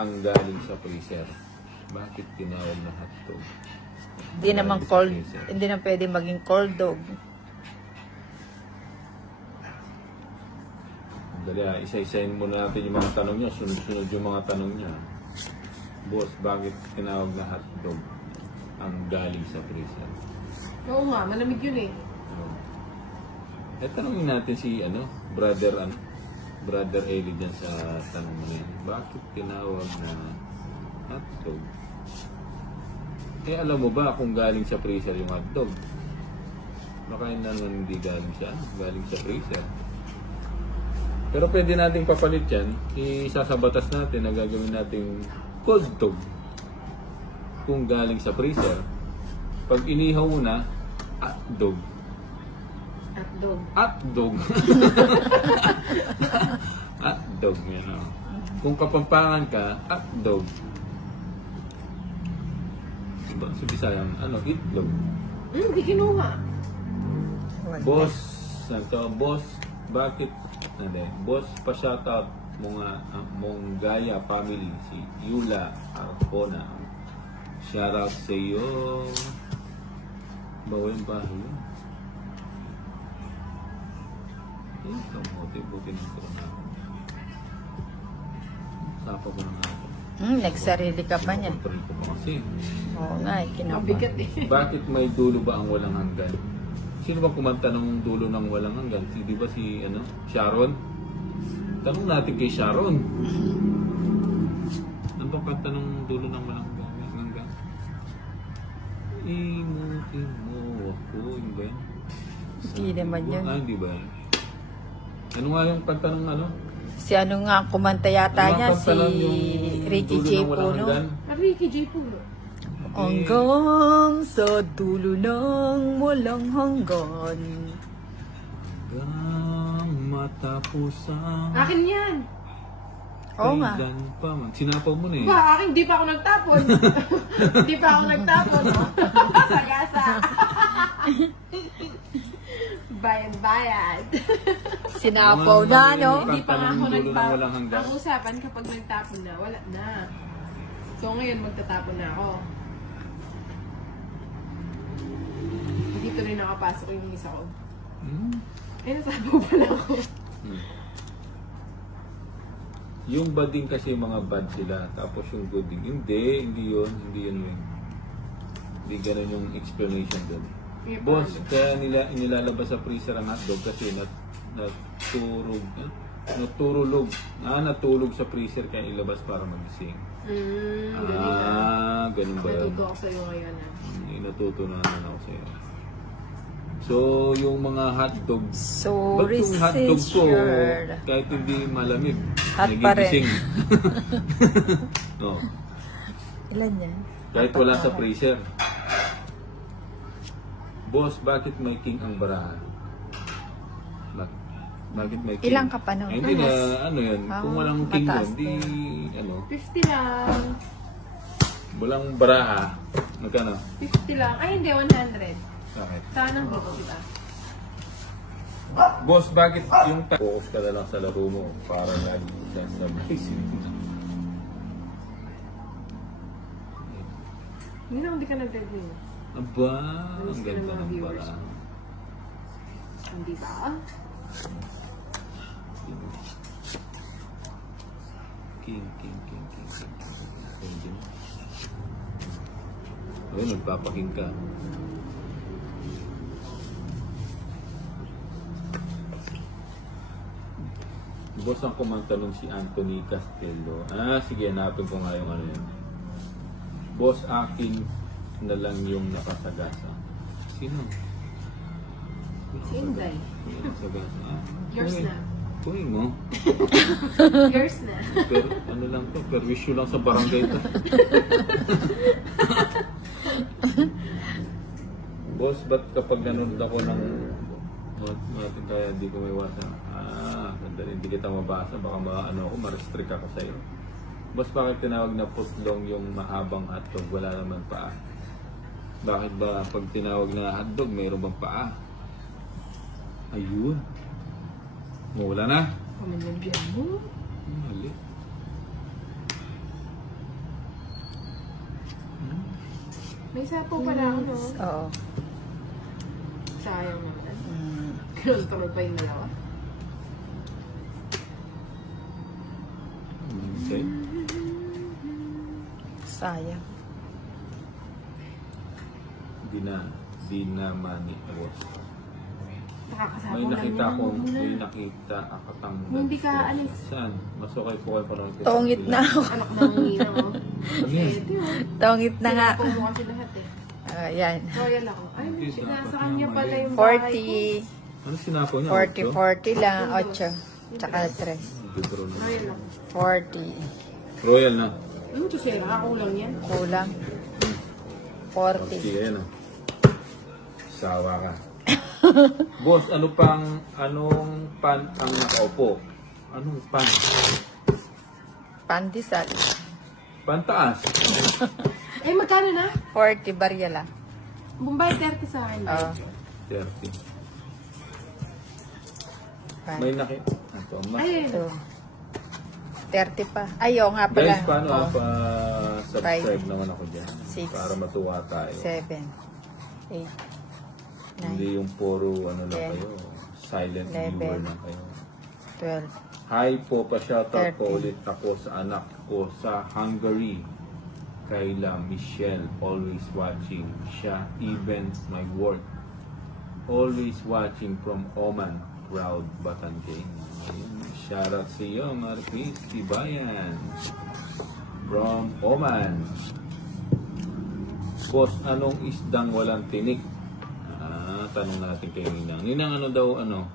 ang galing sa freezer. Bakit tinawag na hotdog? Hindi naman cold, hindi na pwede maging cold dog. Dali isa-isahin muna natin yung mga tanong niya. Sunod-sunod yung mga tanong niya. Boss, bakit tinawag na hotdog ang galing sa freezer? Oo nga, malamig yun eh. Tanongin natin si Brother Eli dyan sa tanong mo yan. Bakit tinawag na hotdog? Alam mo ba kung galing sa freezer yung hotdog? Baka yun naman hindi galing sa freezer. Pero pwede nating papalit yan. Isasabatas natin na gagawin nating cold dog. Kung galing sa freezer. Pag inihaw mo na, hotdog. Hotdog. Hotdog, you know. Kung kapampangan ka, hotdog. Diba? Sa Bisayang, itlog. Hindi kinuha. Boss, bakit? Boss, pa-shoutout mong Gaya family, si Yula Arcona. Shoutout sa iyo. Bawin ba yun? Buti ng corona. Sapa ko na nga ako. Nagsarili ka pa niya. Control ko pa kasi. Oo nga, Mabigat eh. Bakit may dulo ba ang walang hanggan? Sino bang kumanta ng dulo ng walang hanggan? Di ba si Sharon? Tanong natin kay Sharon. Ano bang kanta ng dulo ng walang hanggan? Imutin mo ako. Yung ba yan? Hindi naman yun. Hindi ba yan? Ano nga yung kanta ng Si nga, kumanta yata niya, si Ricky J. Puno. Ricky J. Puno. Hanggang sa dulo ng walang hanggan. Hanggang matapos ang... Akin yan. Oo nga. Sinapaw mo na eh. Ba, akin di pa ako nagtapon. Di pa ako nagtapon. Sagasa. Bayad. Sinapaw na, no? Hindi pa nga ako nagtapon. Ang usapan kapag nagtapon na, wala na. So ngayon magtatapon na ako. Dito rin nakapasok yung isa ko. Nasabaw pala ako. Yung bading kasi mga bad sila, tapos yung gooding. Hindi yun. Hindi ganun yung explanation doon. Boss, kaya nilalabas sa freezer ang hotdog kasi natulog sa freezer kaya ilabas para magising. Ganun ba yun? Natuto ako sa'yo ngayon. Natutunan ako sa'yo. So, yung mga hotdog, Sorry, yung hotdog ko, sister. kahit hindi malamig, Hot pa rin. nagigising. No. Ilan yan? Kahit wala sa freezer. Boss, bakit may king ang baraha? Bakit may king? Ilang ka pa nun? Hindi na, yan. Kung walang king mataas doon, di, 50 lang. walang baraha. Magkano? 50 lang. Ay, hindi. 100. Bakit? Sana dito, diba? Boss, bakit yung focus ka na lang sa laro mo para lagi sa basic? Hindi ka nag-review. Aba, ang ganda ng baraha. Hindi ba? King. Ayun, nagpapaking ka. Boss, ang kumantalon si Anthony Castello. Sige, hanapin ko nga yung yun. Boss, akin na lang yung nakasagasa. Sino? Si Inday. Nakasagasa. Yours na. Kuhin mo. Yours na. Pero ano lang to, perwisyo lang sa barangay to. Boss, ba't kapag nanonood ako ng natin kaya hindi ko may iwasan? Sandali, hindi kita mabasa, baka ma-restrict ako sa'yo. Boss, bakit tinawag na putlong yung mahabang hotdog? Wala naman paa. Bakit ba pag tinawag na hotdog, mayroon bang paa? Ayun. Wala na. Pamanyan mo. Mali. May sapo pala ako, no? Oo. Sayang naman. Mm. Control pa yung dalawa. Okay. Sayang. Di na money. Nakakasapo May lang nakita yan. akong, may nakita akatang. Hindi ka alis. Saan? Mas okay po kayo parang. Tongit na ako. Anak ng ninang, oh. Yes. Eh, di ba? Tongit na nga. Sinapo mo kasi lahat, eh. Ayan. Royal ako. Ay, Yes, nasa dapat kanya naman pala yun. yung bahay ko. 40. Ano sinapo niya? 40 lang. 8. Tsaka 3. Royal ako. 40. Royal na. Ano to siya? Nakakulang yan. Kulang. 40. Okay, ayan o. Sawa ka. Boss, anong pan ang nakaupo? Anong pan? Pandesal. Pantaas. Eh, magkano na? 40 barya lang. Bombay 30 sa akin. Oo. 30. Pan. May nakita. Ito, Ay, Ito. 30 pa. Ayaw nga pala. guys, paano Oh, pa-subscribe naman ako dyan? 6, Para matuwa tayo. 7, 8, 9, Hindi yung puro ano lang 10, kayo. Silent 11, viewer lang kayo. 12. Hi po, pa-shoutout 30. po ulit ako sa anak ko sa Hungary. Kayla Michelle, always watching. Siya, even my work. Always watching from Oman. Proud Batanggay. Shoutout sa iyo, Marquis Tibayan. From Oman. Boss, anong isdang walang tinik? Tanong natin kay Ninang. Ninang, ano daw, ano?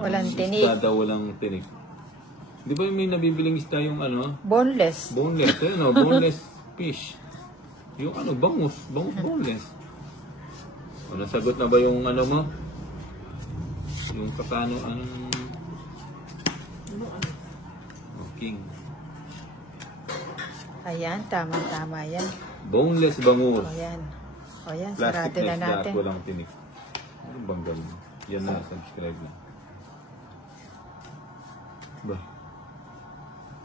Walang Anong tinik. Isda daw walang tinik. Di ba may nabibiling isda yung ano? Boneless. Boneless, eh, no? Boneless fish. Yung ano, bangus. Boneless. O, nasagot na ba yung ano mo? Yung kakano, anong... Okay. Ayan, tama-tama yan. Boneless bangus. Ayan. O yan, Plastic sarado na na isda at natin. walang tinik. Ano bang ganun? Yan na, subscribe na. Ba?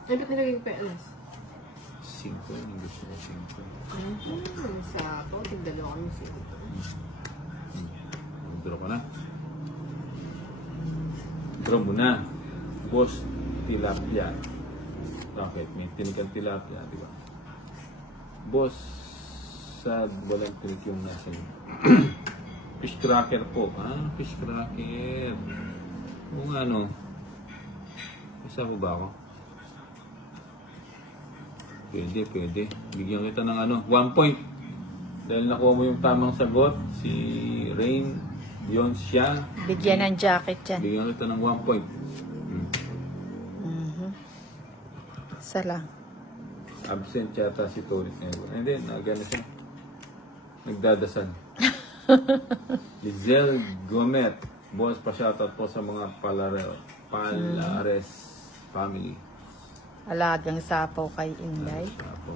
Ay, ba't nilagay ko pelas? 5. Yung gusto ko 5. Sapo, tigdalo kami siya. Draw ko na. Draw mo na. Boss, tilapia. Bakit? May tinigang tilapia, di ba? Boss, sa walang tinik yung nasa yun. Fish cracker po. Fish cracker. Kung ano. Isa po ba ako? Pwede. Bigyan kita ng ano, 1 point. Dahil nakuha mo yung tamang sagot, si Rain, yun siya. Bigyan ng jacket yan. Bigyan kita ng 1 point. Isa lang. Absent yata si Torit ngayon. And then, gano'n siya. Nagdadasal. Lizelle Gomet. Boss, pa-shoutout po sa mga Palares family. Alagang sapaw kay Inday. Apo.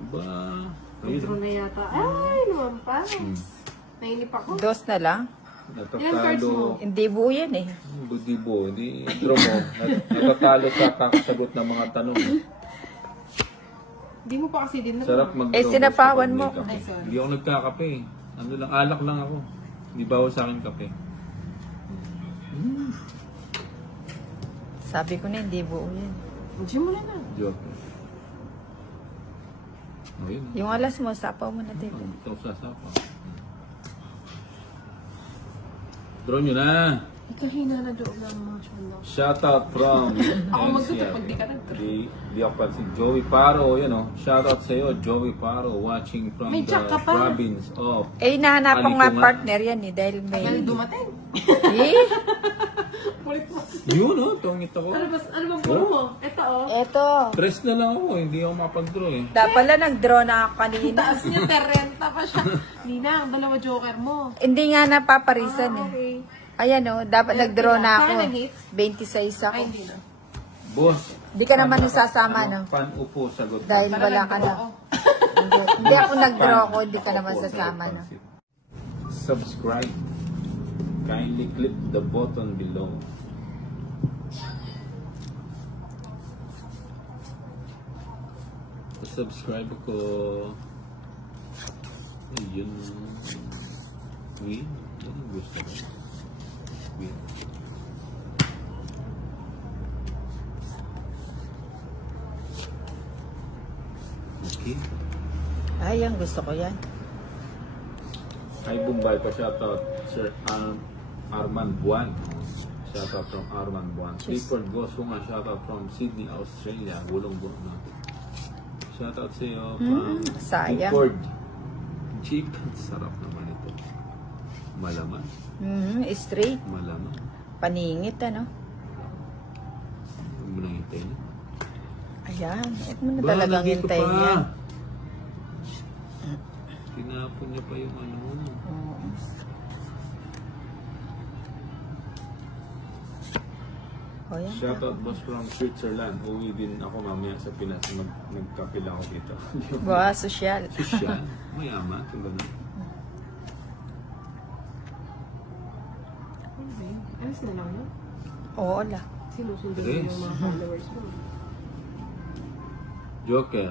Aba. Intro na yata. Ay, lumampas. Nainip ako. 2 na lang. Ilan cards mo? Natatalo. Hindi buo yan eh. Budibo. Hindi intro mo. Natatalo sa kakasagot ng mga tanong. Hindi mo pa kasi din na. Sarap mag sinapawan mo. Ay, sorry. Hindi ako nagkakape. Ano lang, alak lang ako. Hindi bawa sa akin kape. Sabi ko na hindi buo yan. Diyan mo na. Joke. Oh, yun. Yung alas mo, sapaw mo na din. Ito sasapa. Draw nyo na. Ikahina na doon ng mga chundok. Shoutout from Ako magtutok pag di ka nag-draw. Di ako pa si Joey Paro, yan o. Shoutout sa iyo, Joey Paro, watching from May the jack ka pa. province of Eh, hinahanap ko nga Alitunga. partner yan eh. Dahil may... Tagal dumating. Eh, Ulit mo. Yun o, tungit ako. Ano bang puro mo? Ito oh. eto. Press na lang ako, hindi ako mapag-draw eh. Dapat lang nag-draw na ako kanina. Taas niya, terrenta pa siya. Nina, ang dalawa joker mo. Hindi nga napaparisan eh. Okay. Ayan o, dapat nag-draw na ako. Saan ang hits? 26 ako. Ay, hindi na. Boss. Di ka naman sasama, no? Pan-upo, sagot. Dahil Para wala ka na. nag-draw ako. Hindi ako nag-draw ako, hindi ka naman Opo, sasama, sagot, no? pansit. Subscribe. Kindly click the button below. Subscribe ko. Ayun. Win. Yan ang gusto ko. Win. Okay. Ay, ang gusto ko yan. Ay, Bombay pa. Shoutout Sir Arman Buwan. Shoutout from Arman Buwan. Clifford Gosunga. Shoutout from Sydney, Australia. Bulong buwan na. Shoutout sa iyo from sayang. Clifford. Chicken. Sarap naman ito. Malaman. Straight. Malaman. Paningit, ano? Huwag mo nang hintayin. Ayan. Ito mo na talagang hintayin yan. Tinapon niya pa yung ano. Oo. O yan. Shoutout boss from Switzerland. Uwi din ako mamaya sa Pinas. Nagkapila ako dito. Wow, sosyal. Sosyal. Mayaman. Kung gano'n. Alis na lang, no? Oo, la. Sinusunod mo Yes. yung mga followers mo. Joker.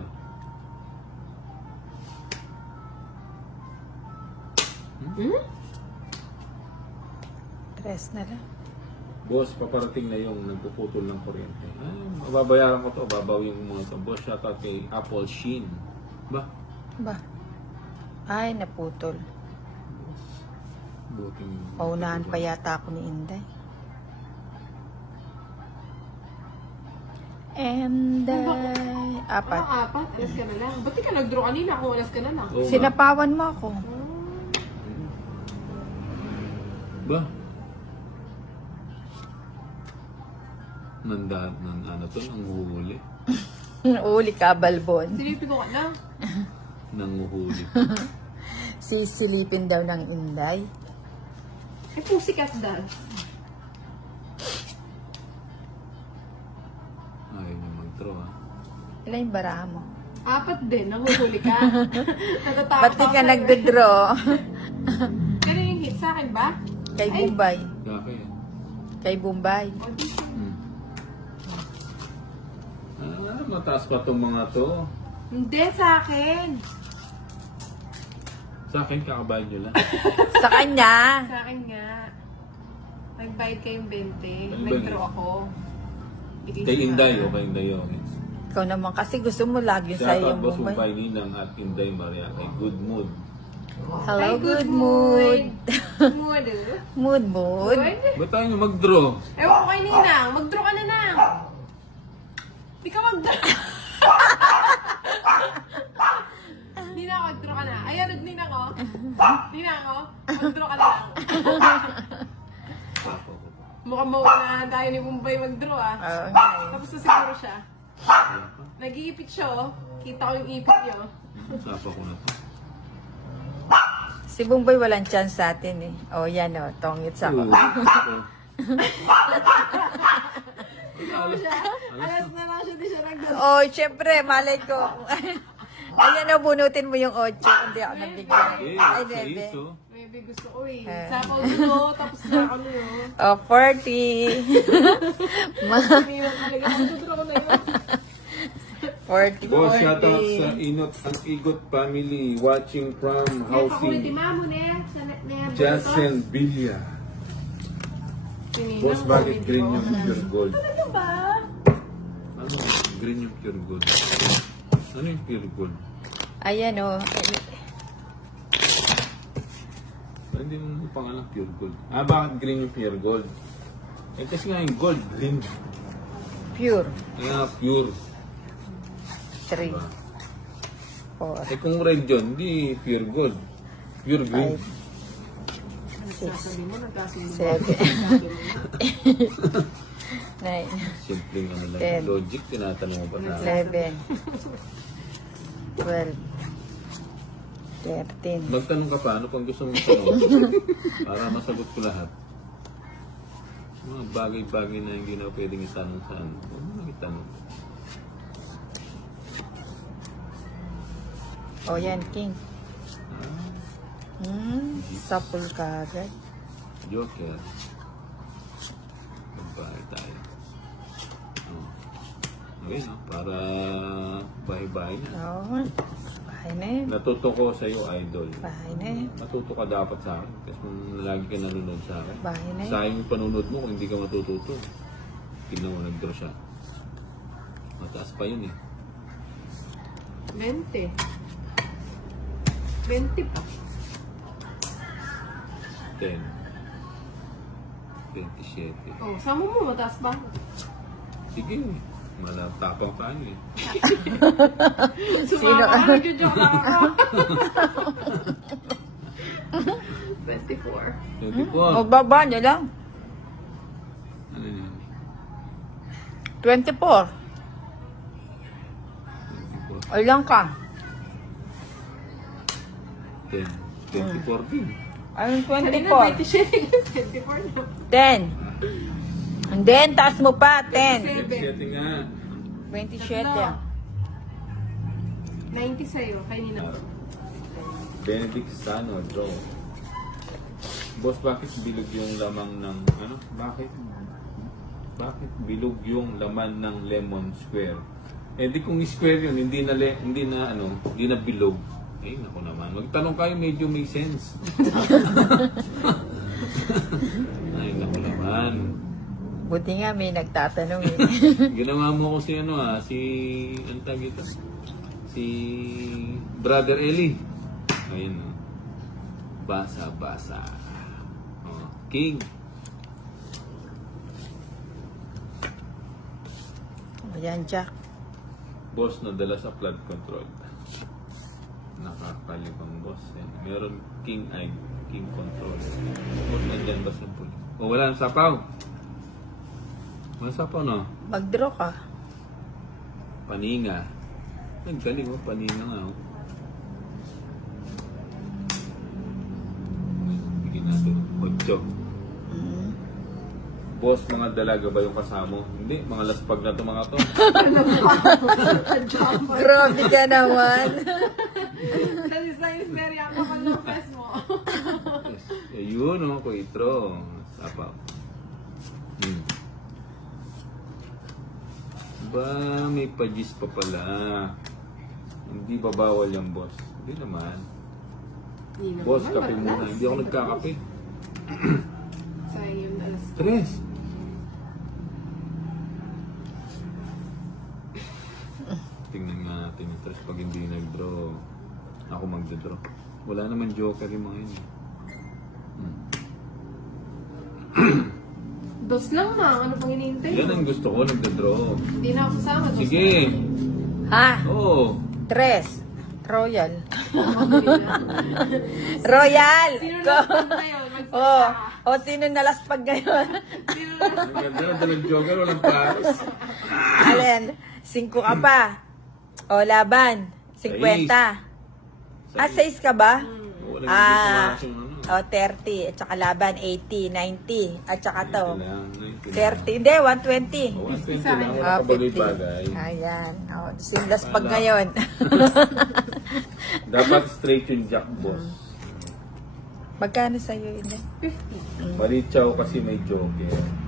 Tres na lang. Boss, paparating na yung nagpuputol ng kuryente. Ay, mababayaran ko to. Babawin mo mga to. Boss, shoutout kay Apple Sheen. Ba? Ba? Ay, naputol. Buting... Paunahan pa yata ako ni Inday. Inday. Apat. Apat? Alas ka na lang. Ba't di ka nag-draw kanina kung alas ka na lang? Oo nga. Sinapawan mo ako. Ba? Ano to? Nanguhuli. Uli ka, balbon. Silipin ko ka na. Nanguhuli. Sisilipin daw ng Inday. Eh, Pussycat Dolls. Ayaw niya mag-draw ha. Ilan yung baraha mo? Apat din. Nanguhuli ka. Natatakot Ba't di ka ako. nagdodraw? Pero yung hit sa akin ba? Kay Bombay. Bakit? Kay Bombay. O, di. Mataas pa itong mga to. Hindi, sa akin. Sa akin, kakabayan nyo lang. Sa kanya. Sa akin nga. Nag-bayad kayong 20. Ano ba Nag-draw yun? ako. Kay Inday o kay Inday o. Ikaw naman kasi gusto mo lagi sa'yo Shoutout yung boss Bombay. Bombay Ninang at Inday Maria kay Good Mood. Hello, Ay, good mood. Mood. Mood, mood. Good? Ba't tayo na mag-draw? Ewan ko kay Ninang. Mag-draw ka na nang. Di ka mag-draw. Ninang, mag-draw ka na. Ayan, nag-ninang ko. Ninang ko. Mag-draw ka na lang. Mukhang maunahan tayo ni Bombay mag-draw ah. Oo nga eh. Tapos na siguro siya. Nag-iipit siya oh. Kita ko yung ipit niyo. Sapa ko na to. Si Bombay walang chance sa atin eh. O yan o, tongits ako. Alas na lang siya, di siya nag-draw. O, syempre, malay ko. Ayan o, bunutin mo yung 8. Hindi ako nabigyan. Eh, Ay, sa bebe. iso. Maybe gusto ko eh. Sapaw dito, tapos na ako yun. O, 40. Umiwan talaga. Mag-draw ko na yun. 40, Boss, shoutout 40. sa Inot ang Igot family watching from Kaya pakulit housing mamo ne. Jasen Villa. Boss, bakit green yung pure gold? Ano ba? Ano? Green yung pure gold. Ano yung pure gold? Ayan o. Hindi mo pangalan pure gold. Ah, bakit green yung pure gold? Eh, kasi nga yung gold, green. Pure. Kaya pure. 3. Diba? 4. Eh, kung red yun, hindi pure gold. Pure green. 6. Sabi mo, nagkasundo. 7. 9. Simpleng ano lang. Ten. Logic, tinatanong mo ba na? 11. 12. 13. Magtanong ka paano kung gusto mong tanong para masagot ko lahat. Mga bagay-bagay na hindi na pwedeng itanong sa ano. Huwag mo nang itanong. O yan, King. Sapul ka agad. Joker. Magbahay tayo. Oh. Okay, no? Para bahay-bahay na. Oo. Bahay na yun. Natuto ko sa'yo, idol. Bahay na yun. Matuto ka dapat sa akin. Kasi kung lagi ka nanonood sa akin. Bahay na yun. Sayang yung panunod mo kung hindi ka matututo. Tignan mo, nag-draw siya. Mataas pa yun eh. 20. 20 pa. 10. 27. Oh, sama mo, mataas ba? Sige, malatapang ka eh. Sino? Nagjo-joke lang ako. 24. 24. O, baba niya lang. Ano yun? 24. 24. O, ilang ka? 10. 24 din. Anong Kanina 24? 27. 24 na. 10. And then, taas mo pa, 10. 27 nga. 27. 90 sa'yo, kanina. Benedict Sano, draw. Boss, bakit bilog yung lamang ng, ano? Bakit? Bakit bilog yung laman ng lemon square? Eh di kung square yun, hindi na bilog. Eh, naku naman. Magtanong kayo, medyo make sense. Ay, naku naman. Buti nga may nagtatanong eh. Ginawa mo ko si ang tag ito? Si Brother Eli. Ayun, oh. Basa-basa. Oh, King. Ayan, Jack. Boss na dala sa flood control. Nakakalibang boss. Yan. Meron King ay King control. Boss, nandyan ba sa pool? O, wala nang sapaw. Wala sapaw, no? Mag-draw ka. Paninga. Ang galing, oh. Paninga nga, oh. Bigyan natin. 8. Boss, mga dalaga ba yung kasama? Hindi, mga laspag na to mga to. Grabe ka naman. Kasi sa'yo, very ako kang lupes mo. Ayun, oh, kuitro. Sapaw. Ba, may pagis pa pala. Hindi ba bawal yan, boss? Hindi naman. Boss, kape muna. Hindi ako nagkakape. Sayang yung alas. 3. Tingnan nga natin yung 3 pag hindi nag-draw. Ako mag-draw. Wala naman joker yung mga yun. Dos lang na. Ano pang hinihintay mo? Yan ang gusto ko, nag-draw. Hindi na ako kasama. Dos Sige. Ha? Oo. 3. Royal. lang. Royal! Sino Go! na ngayon? Magsalita. Oh, o sino nalaspag ngayon? Sino na Ang ganda, dalang joker, walang paros. Alin? 5 ka pa. O, laban. 50. Ah, 6 ka ba? Walang Ah, hindi pumasok, ano. o, 30. At saka laban, 80, 90. At saka to, 30. 30. Hindi, 120. Oh, 120 lang, wala Ah, ka bagay-bagay. 50. Ayan. O, laspag ngayon. Dapat straight yung jack, boss. Magkano sa'yo yun? 50. Malitsaw kasi may joker.